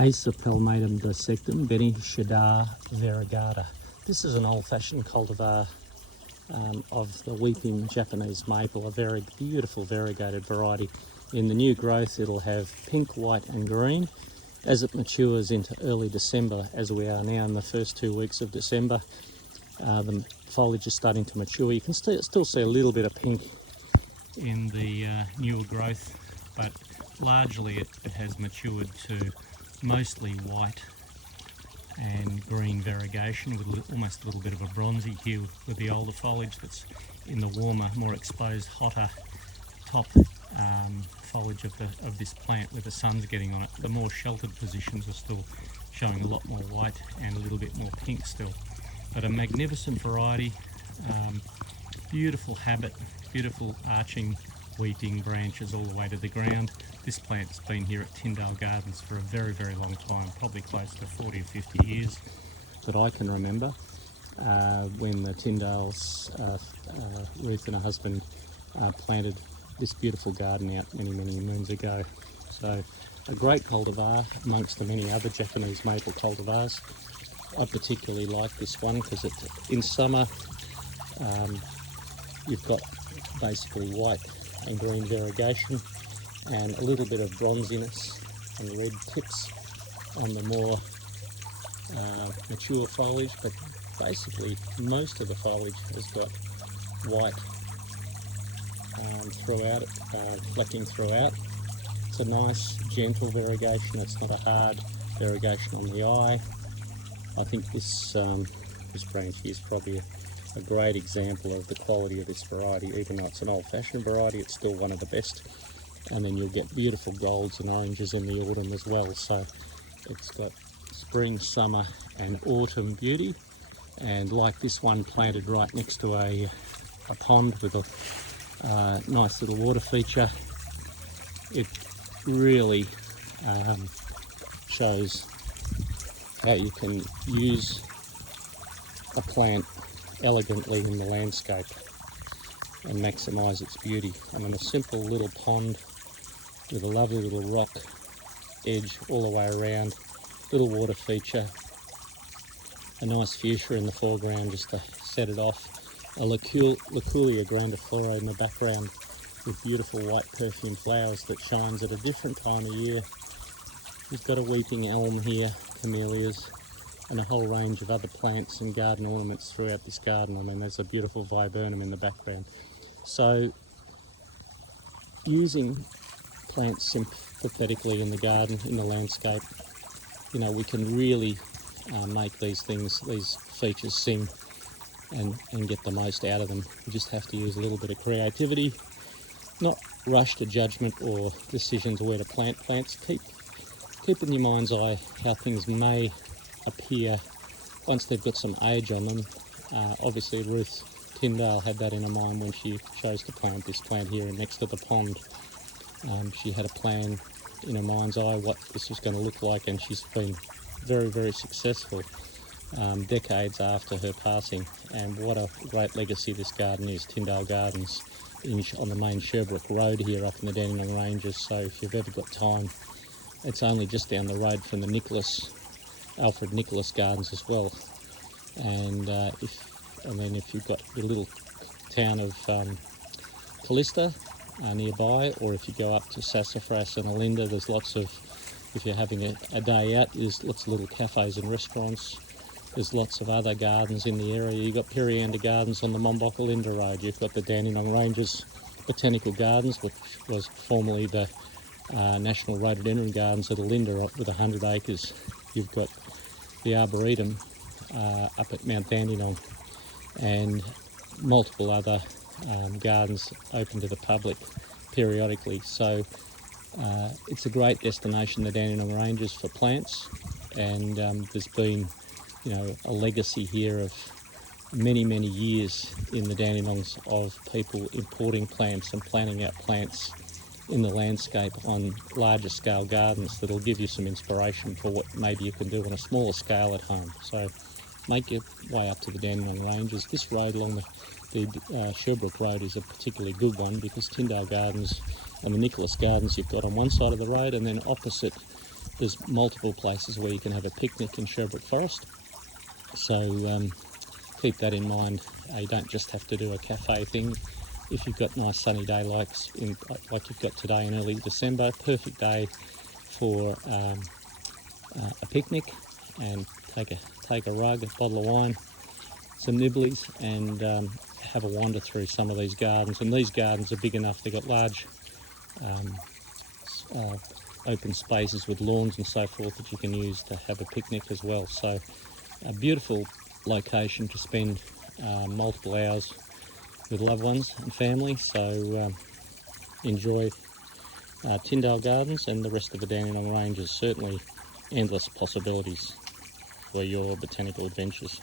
Acer palmatum Dissectum Beni Shidare Variegated. This is an old-fashioned cultivar of the Weeping Japanese Maple, a very beautiful variegated variety. In the new growth it'll have pink, white and green. As it matures into early December, as we are now in the first 2 weeks of December, the foliage is starting to mature. You can still see a little bit of pink in the newer growth, but largely it has matured to mostly white and green variegation with almost a little bit of a bronzy hue with the older foliage that's in the warmer, more exposed, hotter top foliage of this plant where the sun's getting on it. The more sheltered positions are still showing a lot more white and a little bit more pink still. But a magnificent variety, beautiful habit, beautiful arching weeping branches all the way to the ground. This plant's been here at Tyndale Gardens for a very, very long time, probably close to 40 or 50 years that I can remember, when the Tyndales, Ruth and her husband, planted this beautiful garden out many, many moons ago. So a great cultivar amongst the many other Japanese maple cultivars. I particularly like this one because in summer you've got basically white and green variegation and a little bit of bronziness and red tips on the more mature foliage, but basically most of the foliage has got white throughout it, flecking throughout. It's a nice gentle variegation, it's not a hard variegation on the eye. I think this branch here is probably a great example of the quality of this variety. Even though it's an old-fashioned variety, it's still one of the best. And then you'll get beautiful golds and oranges in the autumn as well. So it's got spring, summer and autumn beauty. And like this one planted right next to a pond with a nice little water feature, it really shows how you can use a plant elegantly in the landscape and maximise its beauty. And on a simple little pond with a lovely little rock edge all the way around, little water feature, a nice fuchsia in the foreground just to set it off, a Loculia grandiflora in the background with beautiful white perfume flowers that shines at a different time of year. We've got a weeping elm here, camellias, and a whole range of other plants and garden ornaments throughout this garden. I mean, there's a beautiful viburnum in the background. So using plants sympathetically in the garden, in the landscape, you know, we can really make these features sing and get the most out of them. We just have to use a little bit of creativity, not rush to judgment or decisions where to plant plants. Keep in your mind's eye how things may appear once they've got some age on them. Obviously Ruth Tyndale had that in her mind when she chose to plant this plant here next to the pond. She had a plan in her mind's eye what this was going to look like, and she's been very, very successful decades after her passing. And what a great legacy this garden is. Tyndale Gardens on the main Sherbrooke Road here up in the Dandenong Ranges. So if you've ever got time, it's only just down the road from the Alfred Nicholas Gardens as well. And then if you've got the little town of Callista nearby, or if you go up to Sassafras and Olinda, there's lots of, if you're having a day out, there's lots of little cafes and restaurants. There's lots of other gardens in the area. You've got Periander Gardens on the Mombock-Olinda Road. You've got the Dandenong Ranges Botanical Gardens, which was formerly the National Rhododendron Gardens at Olinda with 100 acres. You've got the Arboretum up at Mount Dandenong, and multiple other gardens open to the public periodically. So it's a great destination, the Dandenong Ranges, for plants, and there's been, you know, a legacy here of many, many years in the Dandenongs of people importing plants and planting out plants in the landscape on larger scale gardens that'll give you some inspiration for what maybe you can do on a smaller scale at home. So make your way up to the Dandenong Ranges. This road along the Sherbrooke Road is a particularly good one because Tyndale Gardens and the Nicholas Gardens you've got on one side of the road, and then opposite there's multiple places where you can have a picnic in Sherbrooke Forest. So keep that in mind. You don't just have to do a cafe thing. If you've got nice sunny day like you've got today in early December, perfect day for a picnic, and take a rug, a bottle of wine, some nibblies, and have a wander through some of these gardens. And these gardens are big enough, they've got large open spaces with lawns and so forth that you can use to have a picnic as well. So a beautiful location to spend multiple hours with loved ones and family. So enjoy Tyndale Gardens and the rest of the Dandenong Ranges. Certainly endless possibilities for your botanical adventures.